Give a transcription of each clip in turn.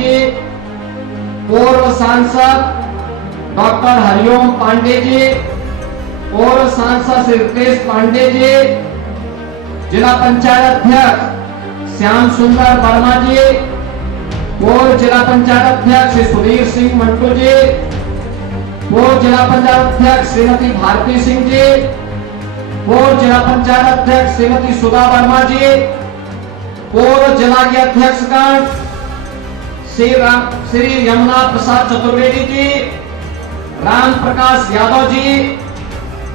जी, पूर्व सांसद डॉक्टर हरिओम पांडे जी, पूर्व सांसद श्री रितेश पांडे जी, जिला पंचायत अध्यक्ष श्याम सुंदर वर्मा जी, पूर्व जिला पंचायत अध्यक्ष श्री सुधीर सिंह मंटू जी, पूर्व जिला पंचायत अध्यक्ष श्रीमती भारती सिंह जी, पूर्व जिला पंचायत अध्यक्ष श्रीमती सुधा वर्मा जी, पूर्व जिला के अध्यक्षगण श्री यमुना प्रसाद चतुर्वेदी जी, राम प्रकाश यादव जी,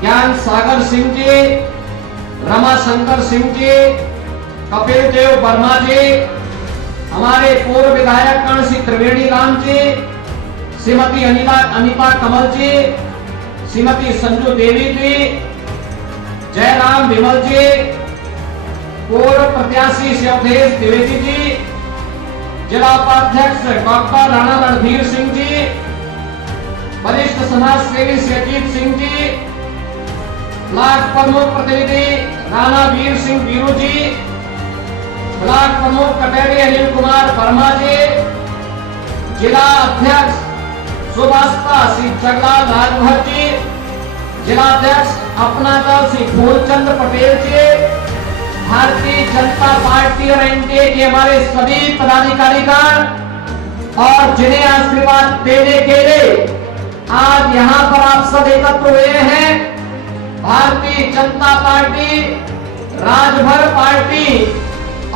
ज्ञान सागर सिंह जी, रमाशंकर सिंह जी, कपिल देव वर्मा जी, हमारे पूर्व विधायक गण श्री त्रिवेणी राम जी, श्रीमती अनिता कमल जी, श्रीमती संजू देवी जी, जयराम विमल जी, पूर्व प्रत्याशी श्री अवधेश द्विवेदी जी, जिला उपाध्यक्ष डॉक्टर राणा रणधीर सिंह जी, वरिष्ठ समाज सेवी श्री अजीत सिंह जी, ब्लॉक प्रमुख प्रतिनिधि राणा वीर सिंह वीरू जी, ब्लॉक प्रमुख कटेरी अनिल कुमार वर्मा जी, जिला अध्यक्ष सुभाषता श्री जगलाल राजभर जी, जिला अध्यक्ष अपना दल श्री फूलचंद पटेल जी, भारतीय जनता पार्टी और एनडीए के हमारे सभी पदाधिकारीगण और जिन्हें आशीर्वाद देने के लिए आज यहाँ पर आप सब एकत्र हुए हैं। भारतीय जनता पार्टी, राजभर पार्टी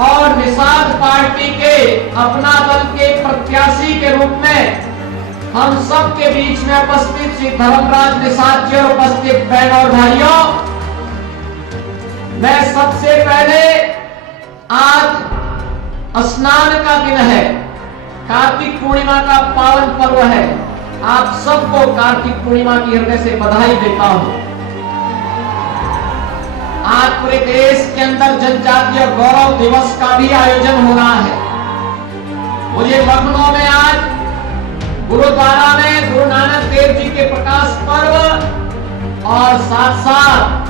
और निषाद पार्टी के अपना दल के प्रत्याशी के रूप में हम सब के बीच में उपस्थित श्री धर्मराज निषाद जी और उपस्थित बहन और भाइयों, मैं सबसे पहले आज स्नान का दिन है, कार्तिक पूर्णिमा का पावन पर्व है। आप सबको कार्तिक पूर्णिमा की हृदय से बधाई देता हूं। आज पूरे देश के अंदर जनजातीय गौरव दिवस का भी आयोजन हो रहा है। मुझे लखनऊ में आज गुरुद्वारा में गुरु नानक देव जी के प्रकाश पर्व और साथ साथ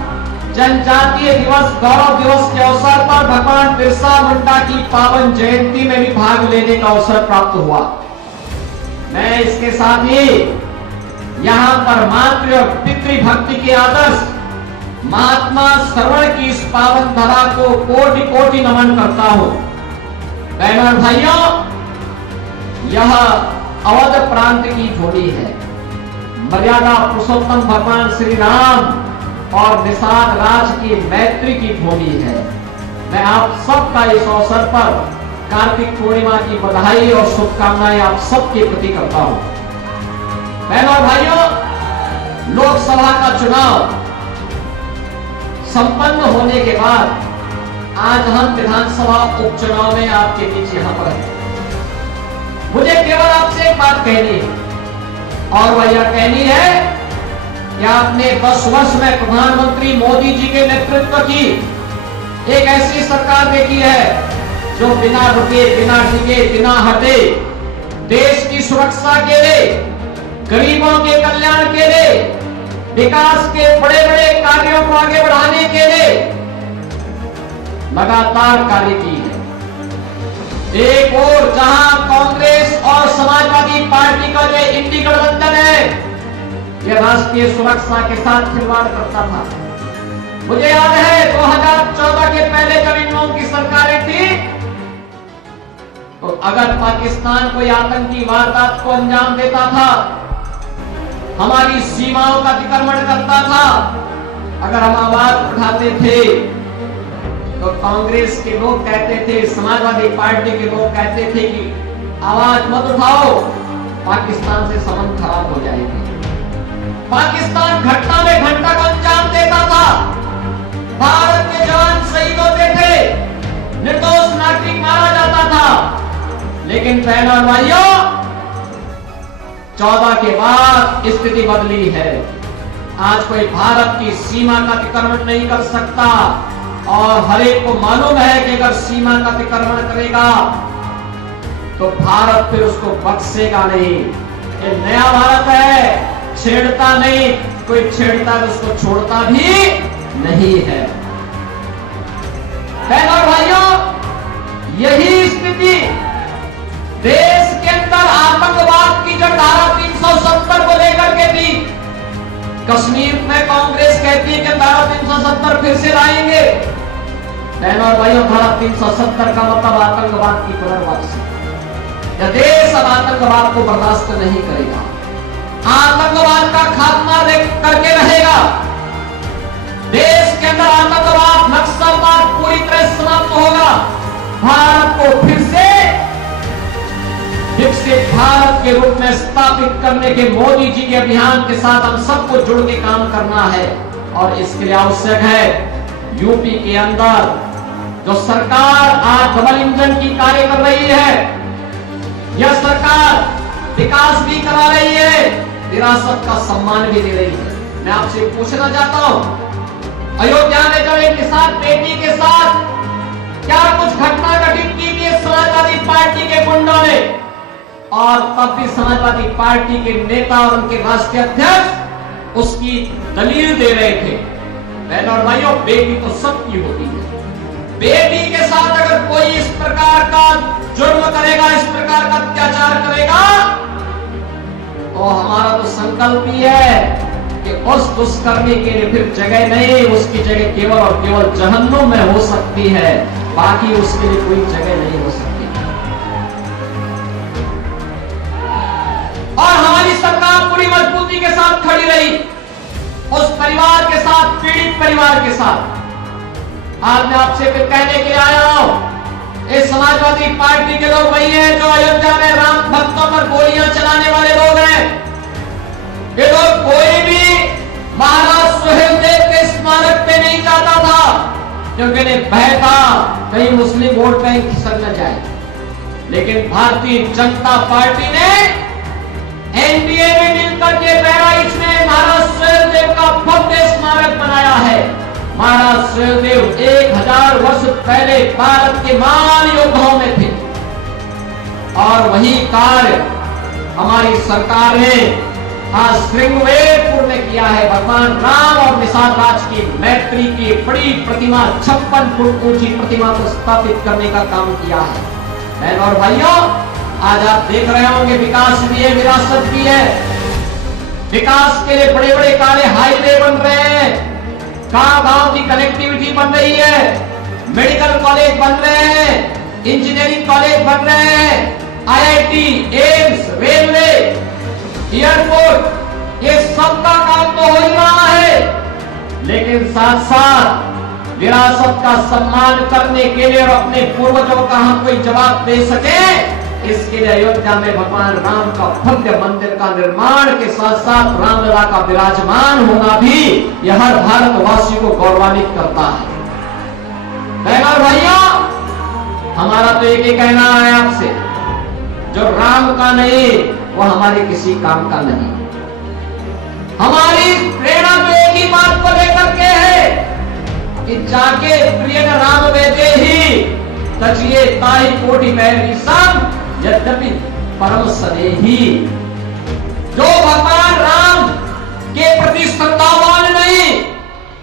जनजातीय दिवस गौरव दिवस के अवसर पर भगवान बिरसा मुंडा की पावन जयंती में भी भाग लेने का अवसर प्राप्त हुआ। मैं इसके साथ ही यहाँ पर मातृ और पितृभक्ति के आदर्श महात्मा श्रवण की इस पावन धरा को कोटि कोटि नमन करता हूं। बहनों और भाइयों, यह अवध प्रांत की भूमि है। मर्यादा पुरुषोत्तम भगवान श्री राम और निषाद राज की मैत्री की भूमि है। मैं आप सबका इस अवसर पर कार्तिक पूर्णिमा की बधाई और शुभकामनाएं आप सबके प्रति करता हूं। बहनों और भाइयों, लोकसभा का चुनाव संपन्न होने के बाद आज हम विधानसभा उपचुनाव में आपके बीच यहां पर हैं। मुझे केवल आपसे एक बात कहनी है और वह यह कहनी है कि आपने 10 वर्ष में प्रधानमंत्री मोदी जी के नेतृत्व की एक ऐसी सरकार देखी है जो बिना रुके, बिना टिके, बिना हटे देश की सुरक्षा के लिए, गरीबों के कल्याण के लिए, विकास के बड़े बड़े कार्यों को आगे बढ़ाने के लिए लगातार कार्य की है। एक और जहां कांग्रेस और समाजवादी पार्टी का जो इंडी गठबंधन है, यह राष्ट्रीय सुरक्षा के साथ खिलवाड़ करता था। मुझे याद है 2014 के पहले जब इन लोगों की सरकारें थी तो अगर पाकिस्तान कोई आतंकी वारदात को अंजाम देता था, हमारी सीमाओं का अतिक्रमण करता था, अगर हम आवाज उठाते थे तो कांग्रेस के लोग कहते थे, समाजवादी पार्टी के लोग कहते थे कि आवाज मत उठाओ, पाकिस्तान से संबंध खराब हो जाएगी। पाकिस्तान घटना में घंटा को अंजाम देता था, भारत के जवान शहीद होते थे, निर्दोष नागरिक मारा जाता था। लेकिन बहनों और भाइयों, 14 के बाद स्थिति बदली है। आज कोई भारत की सीमा का अतिक्रमण नहीं कर सकता और हर एक को मालूम है कि अगर सीमा का अतिक्रमण करेगा तो भारत फिर उसको बख्शेगा नहीं। ये नया भारत है, छेड़ता नहीं, कोई छेड़ता है उसको छोड़ता भी नहीं है। बहनों और भाइयों, यही स्थिति देश के कीचड़ धारा 370 को लेकर के थी। कश्मीर में कांग्रेस कहती है कि धारा 370 फिर से लाएंगे। बहनों और भाइयों, धारा 370 का मतलब आतंकवाद की पुनर्वापसी। यह देश अब आतंकवाद को बर्दाश्त नहीं करेगा, आतंकवाद का खात्मा करके रहेगा। देश के अंदर आतंकवाद, नक्सलवाद पूरी तरह समाप्त होगा। भारत को फिर से विकसित भारत के रूप में स्थापित करने के मोदी जी के अभियान के साथ हम सबको जुड़ के काम करना है। और इसके लिए आवश्यक है यूपी के अंदर जो सरकार आज डबल इंजन की कार्य कर रही है, यह सरकार विकास भी करा रही है, विरासत का सम्मान भी दे रही है। मैं आपसे पूछना चाहता हूं, अयोध्या में जब एक किसान बेटी के साथ क्या कुछ घटना घटित की थी समाजवादी पार्टी के गुंडों ने, और तब भी समाजवादी पार्टी के नेता और उनके राष्ट्रीय अध्यक्ष उसकी दलील दे रहे थे। बहनों और भाइयों, बेटी तो सबकी होती है। बेटी के साथ अगर कोई इस प्रकार का जुर्म करेगा, इस प्रकार का अत्याचार करेगा, तो हमारा तो संकल्प ही है कि उस दुष्कर्मी के लिए फिर जगह नहीं, उसकी जगह केवल और केवल जहन्नुम में हो सकती है, बाकी उसके लिए कोई जगह नहीं हो सकती। और हमारी सरकार पूरी मजबूती के साथ खड़ी रही उस परिवार के साथ, पीड़ित परिवार के साथ। आज मैं आपसे फिर कहने के लिए आया हूं, इस समाजवादी पार्टी के लोग वही हैं जो अयोध्या में राम भक्तों पर गोलियां चलाने वाले लोग हैं। ये लोग कोई भी महाराज सुहेलदेव के स्मारक पे नहीं जाता था, क्योंकि इन्हें भय था कहीं मुस्लिम वोट बैंक खिसक न जाए। लेकिन भारतीय जनता पार्टी ने एनडीए में मिलकर के बहराइच में महाराज सुहेलदेव का भव्य स्मारक बनाया है। महाराज सुहेलदेव 1000 वर्ष पहले भारत के महान योद्धाओं में थे, और वही कार्य हमारी सरकार ने आज श्रृंगवेरपुर में किया है। भगवान राम और निषाद राज की मैत्री की बड़ी प्रतिमा, 56 फुट ऊंची प्रतिमा को स्थापित करने का काम किया है। बहनों और भाइयों, आज आप देख रहे होंगे विकास भी है, विरासत भी है। विकास के लिए बड़े बड़े कार्य, हाईवे बन रहे हैं, गांव-गांव की कनेक्टिविटी बन रही है, मेडिकल कॉलेज बन रहे हैं, इंजीनियरिंग कॉलेज बन रहे हैं, आईआईटी, एम्स, रेलवे, एयरपोर्ट, ये सब का काम तो हो ही रहा है। लेकिन साथ साथ विरासत का सम्मान करने के लिए और अपने पूर्वजों का हम कोई जवाब दे सके, इसके लिए अयोध्या में भगवान राम का भव्य मंदिर का निर्माण के साथ साथ रामलला का विराजमान होना भी यह हर भारतवासी को गौरवान्वित करता है। बहनों और भाइयों, हमारा तो एक ही कहना है आपसे, जो राम का नहीं वो हमारे किसी काम का नहीं। हमारी प्रेरणा तो एक ही बात को लेकर के है कि जाके प्रिय राम वेदे ही तजिए ताई कोटि पैरी सम यद्यपि परम स्नेही। जो भगवान राम के प्रति श्रद्धावान नहीं,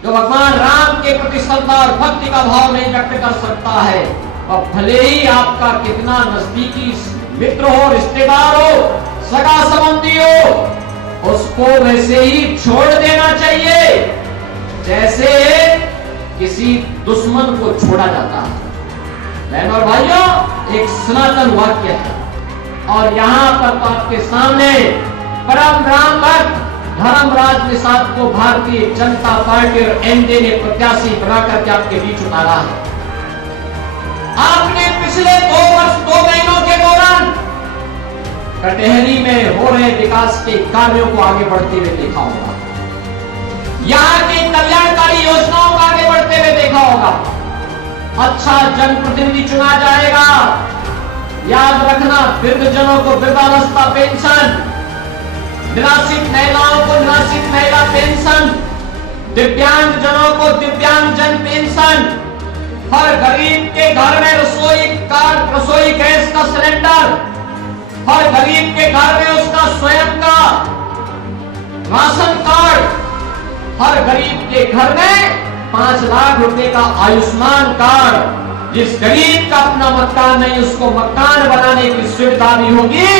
जो भगवान राम के प्रति श्रद्धा और भक्ति का भाव नहीं व्यक्त कर सकता है, वह भले ही आपका कितना नजदीकी मित्र हो, रिश्तेदार हो, सगा संबंधी हो, उसको वैसे ही छोड़ देना चाहिए जैसे किसी दुश्मन को छोड़ा जाता है। बहनों और भाइयों, एक सनातन वाक्य है, और यहां पर तो आपके सामने परम राम भक्त धर्मराज निषाद को भारतीय जनता पार्टी और एनडीए ने प्रत्याशी बनाकर के आपके बीच उतारा है। आपने पिछले 2 वर्ष 2 महीनों के दौरान कटहरी में हो रहे विकास के कार्यों को आगे बढ़ते हुए देखा होगा, यहाँ की कल्याणकारी योजनाओं को आगे बढ़ते हुए देखा होगा। अच्छा जनप्रतिनिधि चुना जाएगा, याद रखना, वृद्धजनों को वृद्धावस्था पेंशन, निराश्रित महिलाओं को निराश्रित महिला पेंशन, दिव्यांग जनों को दिव्यांगजन पेंशन, हर गरीब के घर में रसोई गैस का सिलेंडर, हर गरीब के घर में उसका स्वयं का राशन कार्ड, हर गरीब के घर में 5 लाख रुपए का आयुष्मान कार्ड। जिस गरीब का अपना मकान नहीं, उसको मकान बनाने की सुविधा भी होगी,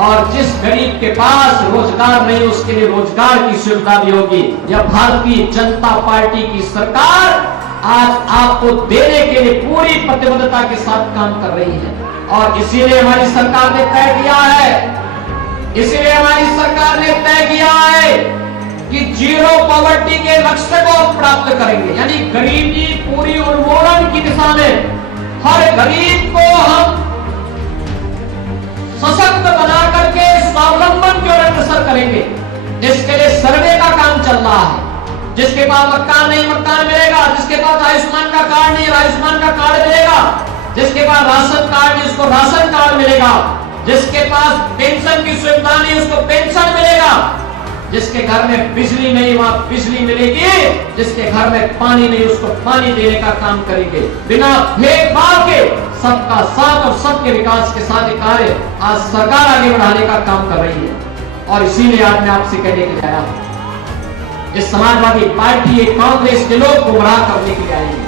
और जिस गरीब के पास रोजगार नहीं उसके लिए रोजगार की सुविधा भी होगी। यह भारतीय जनता पार्टी की सरकार आज आपको देने के लिए पूरी प्रतिबद्धता के साथ काम कर रही है। और इसीलिए हमारी सरकार ने तय किया है, इसीलिए हमारी सरकार ने तय किया है कि जीरो पॉवर्टी के लक्ष्य को प्राप्त करेंगे, यानी गरीबी पूरी उन्मूलन की दिशा में हर गरीब को हम सशक्त बना करके स्वावलंबन की ओर अग्रसर करेंगे। इसके लिए सर्वे का काम चल रहा है। जिसके पास मकान नहीं मकान मिलेगा, जिसके पास आयुष्मान का कार्ड नहीं आयुष्मान का कार्ड मिलेगा, जिसके पास राशन कार्ड नहीं उसको राशन कार्ड मिलेगा, जिसके पास पेंशन की सुविधा नहीं उसको पेंशन मिलेगा, जिसके घर में बिजली नहीं वहां बिजली मिलेगी, जिसके घर में पानी नहीं उसको पानी देने का काम करेंगे। बिना भेदभाव के सबका साथ और सबके विकास के साथ कार्य आज सरकार आगे बढ़ाने का काम कर रही है। और इसीलिए आज मैं आपसे कहने के लिए आया हूं, इस समाजवादी पार्टी कांग्रेस के लोग गुमराह करने के लिए आएंगे,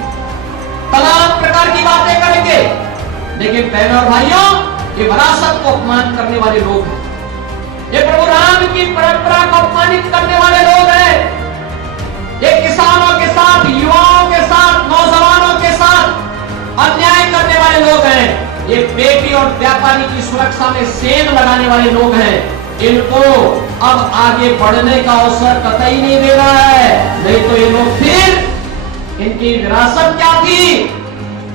तमाम प्रकार की बातें करेंगे, लेकिन बहनों और भाइयों ये विरासत को अपमान करने वाले लोग हैं, ये प्रभु राम की परंपरा को अपमानित करने वाले लोग हैं, ये किसानों के साथ, युवाओं के साथ, नौजवानों के साथ अन्याय करने वाले लोग हैं, ये बेटी और व्यापारी की सुरक्षा में सेंध लगाने वाले लोग हैं। इनको अब आगे बढ़ने का अवसर कतई नहीं दे रहा है। नहीं तो ये लोग फिर इनकी विरासत क्या थी,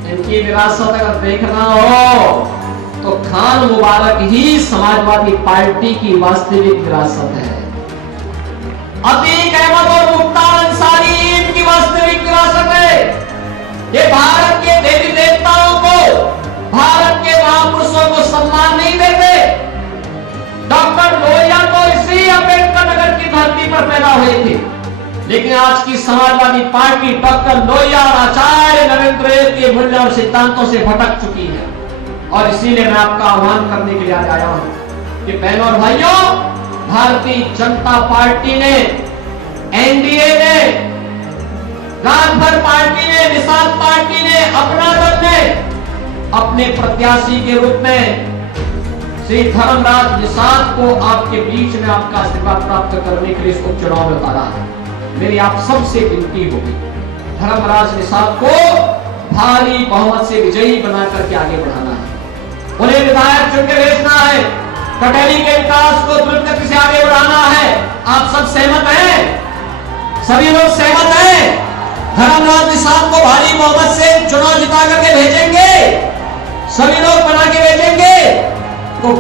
इनकी विरासत अगर देखना हो तो खान मुबारक ही समाजवादी पार्टी की वास्तविक विरासत है। अतीक अहमद और मुख्तार अंसारी इनकी वास्तविक विरासत है। ये भारत के देवी देवताओं को, भारत के महापुरुषों को सम्मान नहीं देते। डॉक्टर लोहिया तो इसी अम्बेडकर नगर की धरती पर पैदा हुए थे, लेकिन आज की समाजवादी पार्टी डॉक्टर लोहिया और आचार्य नरेंद्र के मूल्य और सिद्धांतों से भटक चुकी है। और इसीलिए मैं आपका आह्वान करने के लिए आज आया हूं कि बहनों और भाइयों, भारतीय जनता पार्टी ने, एनडीए ने, राजभर पार्टी ने, निषाद पार्टी ने, अपना दल ने अपने प्रत्याशी के रूप में श्री धर्मराज निषाद को आपके बीच में आपका आशीर्वाद प्राप्त करने के लिए इस उपचुनाव में उतारा है। मेरी आप सबसे विनती होगी, धर्मराज निषाद को भारी बहुमत से विजयी बना करके आगे बढ़ाना है, उन्हें विधायक चुन के भेजना है, कटहरी के विकास को द्रुत गति से आगे बढ़ाना है। आप सब सहमत हैं? सभी लोग सहमत हैं? धर्मराज निषाद को भारी बहुमत से चुनाव जिता करके भेजेंगे, सभी लोग बना के भेजेंगे। तो